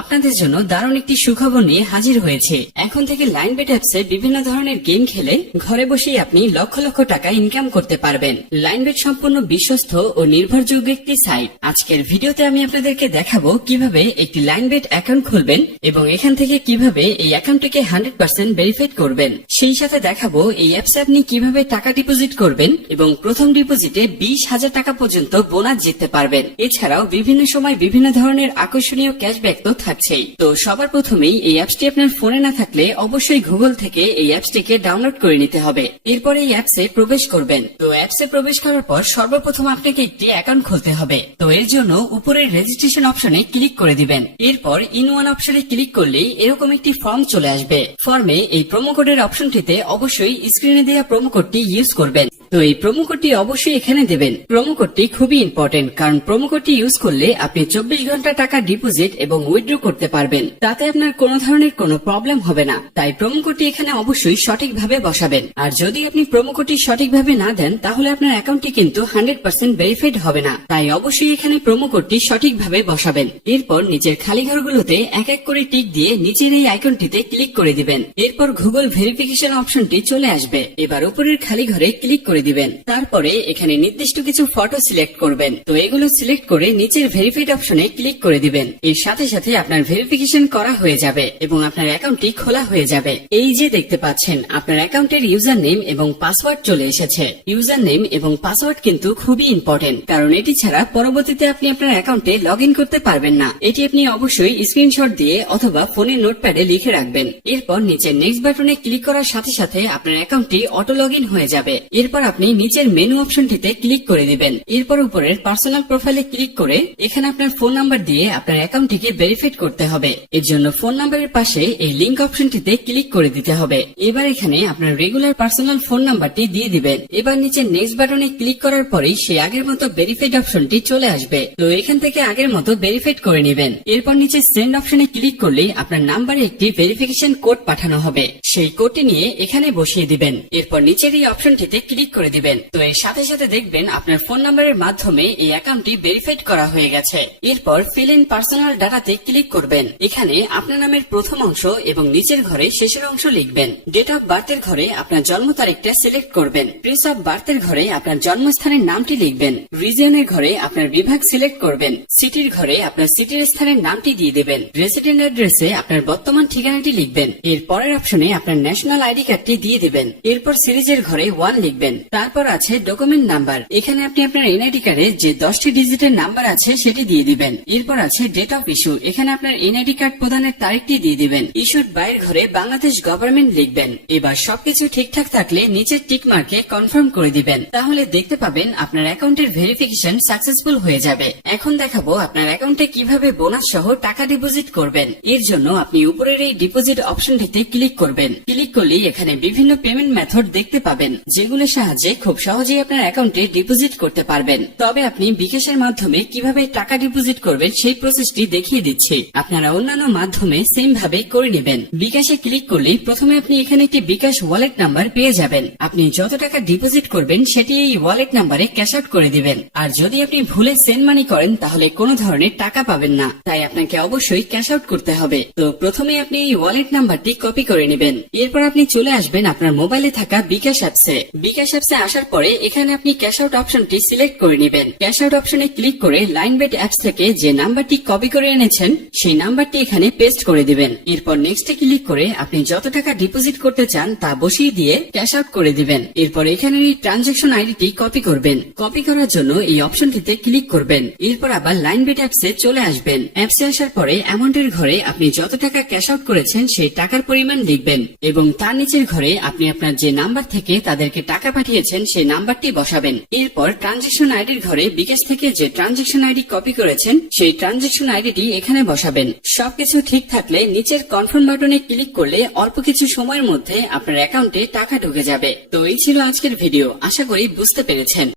আপনাদের জন্য দারুণ একটি সুখবর নিয়ে হাজির হয়েছে। এখন থেকে লাইনবেট অ্যাপসে বিভিন্ন ধরনের গেম খেলে ঘরে বসেই আপনি লক্ষ লক্ষ টাকা ইনকাম করতে পারবেন। লাইনবেট সম্পূর্ণ বিশ্বস্ত ও নির্ভরযোগ্য একটি সাইট। আজকের ভিডিওতে আমি আপনাদেরকে দেখাবো কিভাবে একটি লাইনবেট অ্যাকাউন্ট খুলবেন এবং এখান থেকে কিভাবে এই অ্যাকাউন্টটিকে 100% ভেরিফাইড করবেন। সেই সাথে দেখাবো এই অ্যাপসে আপনি কিভাবে টাকা ডিপোজিট করবেন এবং প্রথম ডিপোজিটে 20,000 টাকা পর্যন্ত বোনাস জিততে পারবেন। এছাড়াও বিভিন্ন সময় বিভিন্ন ধরনের আকর্ষণীয় ক্যাশব্যাক তো থাকছেই। তো সবার প্রথমেই এই অ্যাপসটি আপনার ফোনে না থাকলে অবশ্যই গুগল থেকে এই অ্যাপসটিকে ডাউনলোড করে নিতে হবে। এরপর এই অ্যাপসে প্রবেশ করবেন। তো অ্যাপসে প্রবেশ করার পর সর্বপ্রথম আপনাকে একটি অ্যাকাউন্ট খুলতে হবে। তো এর জন্য উপরের রেজিস্ট্রেশন অপশনে ক্লিক করে দিবেন। এরপর ইন ওয়ান অপশনে ক্লিক করলেই এরকম একটি ফর্ম চলে আসবে। ফর্মে এই প্রোমো কোডের অপশনটিতে অবশ্যই স্ক্রিনে দেওয়া প্রোমো কোডটি ইউজ করবেন। তো এই প্রোমো কোডটি অবশ্যই এখানে দেবেন। প্রোমো কোডটি খুবই ইম্পর্টেন্ট, কারণ প্রোমো কোডটি ইউজ করলে আপনি 24 ঘন্টা টাকা ডিপোজিট এবং উইথড্র করতে পারবেন। তাতে আপনার কোনো ধরনের কোনো প্রবলেম হবে না। তাই প্রোমো কোডটি এখানে অবশ্যই সঠিকভাবে বসাবেন। আর যদি আপনি প্রোমো কোডটি সঠিকভাবে না দেন তাহলে আপনার অ্যাকাউন্টটি কিন্তু 100% ভেরিফাইড হবে না। তাই অবশ্যই এখানে প্রোমো কোডটি সঠিকভাবে বসাবেন। এরপর নিচের খালি ঘরগুলোতে এক এক করে টিক দিয়ে নিচের এই আইকনটিতে ক্লিক করে দিবেন। এরপর গুগল ভেরিফিকেশন অপশনটি চলে আসবে। এবার উপরের খালি ঘরে ক্লিক করে দিবেন। তারপরে এখানে নির্দিষ্ট কিছু ফটো সিলেক্ট করবেন। তো এগুলো সিলেক্ট করে নিচের ভেরিফাইড অপশনে ক্লিক করে দিবেন। এর সাথে সাথে আপনার ভেরিফিকেশন করা হয়ে যাবে এবং আপনার অ্যাকাউন্টটি খোলা হয়ে যাবে। এই যে দেখতে পাচ্ছেন আপনার অ্যাকাউন্টের ইউজার নেম এবং পাসওয়ার্ড চলে এসেছে। ইউজার নেম এবং পাসওয়ার্ড কিন্তু খুবই ইম্পর্টেন্ট, কারণ এটি ছাড়া পরবর্তীতে আপনি আপনার অ্যাকাউন্টে লগ ইন করতে পারবেন না। এটি আপনি অবশ্যই স্ক্রিনশট দিয়ে অথবা ফোনের নোটপ্যাডে লিখে রাখবেন। এরপর নিচের নেক্সট বাটনে ক্লিক করার সাথে সাথে আপনার অ্যাকাউন্টটি অটো লগ ইন হয়ে যাবে। এরপর আপনি নিচের মেনু অপশনটিতে ক্লিক করে দিবেন। এরপর উপরের পার্সোনাল প্রোফাইলে ক্লিক করে এখানে আপনার ফোন নাম্বার দিয়ে আপনার অ্যাকাউন্টটিকে ভেরিফাইড করতে হবে। এর জন্য ফোন নাম্বারের পাশে এই লিংক অপশনটিতে ক্লিক করে দিতে হবে। এবার এখানে আপনার রেগুলার পার্সোনাল ফোন নাম্বারটি দিয়ে দিবেন। এবার নিচে নেক্সট বাটনে ক্লিক করার পরেই সেই আগের মতো ভেরিফাইড অপশনটি চলে আসবে। তো এখান থেকে আগের মতো ভেরিফাইড করে নেবেন। এরপর নিচে সেন্ড অপশনে ক্লিক করলেই আপনার নাম্বারে একটি ভেরিফিকেশন কোড পাঠানো হবে। সেই কোডটি নিয়ে এখানে বসিয়ে দিবেন। এরপর নিচের এই অপশনটিতে ক্লিক করে দিবেন। তো এর সাথে সাথে দেখবেন আপনার ফোন নাম্বারের মাধ্যমে এই অ্যাকাউন্টটি ভেরিফাইড করা হয়ে গেছে। এরপর ফিল ইন পার্সোনাল ডাটাতে ক্লিক করবেন। এখানে আপনার নামের প্রথম অংশ এবং নিচের ঘরে শেষের অংশ লিখবেন। ডেট অফ বার্থের ঘরে আপনার জন্ম তারিখটা সিলেক্ট করবেন। প্লেস অফ বার্থের ঘরে আপনার জন্মস্থানের নামটি লিখবেন। রিজিয়নের ঘরে আপনার বিভাগ সিলেক্ট করবেন। সিটির ঘরে আপনার সিটির স্থানের নামটি দিয়ে দেবেন। রেসিডেন্ট অ্যাড্রেসে আপনার বর্তমান ঠিকানাটি লিখবেন। এর পরের অপশনে আপনার ন্যাশনাল আইডি কার্ডটি দিয়ে দেবেন। এরপর সিরিজের ঘরে 1 লিখবেন। তারপর আছে ডকুমেন্ট নাম্বার। এখানে আপনি আপনার এনআইডি কার্ডে যে 10টি ডিজিটের নাম্বার আছে সেটি দিয়ে দিবেন। এরপর আছে ডেট অফ ইস্যু। এখানে আপনার এনআইডি কার্ড প্রদানের তারিখটি দিয়ে দিবেন। ইস্যুড বাইয়ের ঘরে বাংলাদেশ গভর্নমেন্ট লিখবেন। এবার সবকিছু ঠিকঠাক থাকলে নিচের টিক মার্কে কনফার্ম করে দিবেন। তাহলে দেখতে পাবেন আপনার অ্যাকাউন্টের ভেরিফিকেশন সাকসেসফুল হয়ে যাবে। এখন দেখাবো আপনার অ্যাকাউন্টে কিভাবে বোনাস সহ টাকা ডিপোজিট করবেন। এর জন্য আপনি উপরের এই ডিপোজিট অপশনটিতে ক্লিক করবেন। ক্লিক করলেই এখানে বিভিন্ন পেমেন্ট মেথড দেখতে পাবেন, যেগুলোর সাহায্যে খুব সহজেই আপনার অ্যাকাউন্টে ডিপোজিট করতে পারবেন। তবে আপনি বিকাশের মাধ্যমে কিভাবে টাকা ডিপোজিট করবেন সেই প্রসেসটি দেখিয়ে দিচ্ছি। আপনারা অন্যান্য মাধ্যমে সেম ভাবে করে নেবেন। বিকাশে ক্লিক করলেই প্রথমে আপনি এখানে একটি বিকাশ ওয়ালেট নাম্বার পেয়ে যাবেন। আপনি যত টাকা ডিপোজিট করবেন সেটি এই ওয়ালেট নাম্বারে ক্যাশ আউট করে দিবেন। আর যদি আপনি ভুলে সেন্ড মানি করেন তাহলে কোনো ধরনের টাকা পাবেন না। তাই আপনাকে অবশ্যই ক্যাশ আউট করতে হবে। তো প্রথমে আপনি এই ওয়ালেট নাম্বারটি কপি করে নেবেন। এরপর আপনি চলে আসবেন আপনার মোবাইলে থাকা বিকাশ অ্যাপসে। বিকাশ অ্যাপসে আসার পরে এখানে আপনি ক্যাশ আউট অপশনটি সিলেক্ট করে নেবেন। ক্যাশ আউট অপশনে ক্লিক করে লাইনবেট অ্যাপস থেকে যে নাম্বারটি কপি করে এনেছেন সেই নাম্বারটি এখানে পেস্ট করে দিবেন। এরপর নেক্সটে ক্লিক করে আপনি যত টাকা ডিপোজিট করতে চান তা বসিয়ে দিয়ে ক্যাশ আউট করে দিবেন। এরপর এখানে এই ট্রানজাকশন আইডিটি কপি করবেন। কপি করার জন্য এই অপশনটিতে ক্লিক করবেন। এরপর আবার লাইনবেট অ্যাপসে চলে আসবেন। অ্যাপসে আসার পরে অ্যামাউন্টের ঘরে আপনি যত টাকা ক্যাশ আউট করেছেন সেই টাকার পরিমাণ লিখবেন এবং তার নিচের ঘরে আপনি আপনার যে নাম্বার থেকে তাদেরকে টাকা পাঠিয়েছেন সেই নাম্বারটি বসাবেন। এরপর ট্রানজাকশন আইডির ঘরে বিকাশ থেকে যে ট্রানজাকশন আইডি কপি করেছেন সেই ট্রানজাকশন আইডিটি এখানে বসাবেন। সবকিছু ঠিক থাকলে নিচের কনফার্ম বাটনে ক্লিক করলে অল্প কিছু সময়ের মধ্যে আপনার অ্যাকাউন্টে টাকা ঢুকে যাবে। তো এই ছিল আজকের ভিডিও। আশা করি বুঝতে পেরেছেন।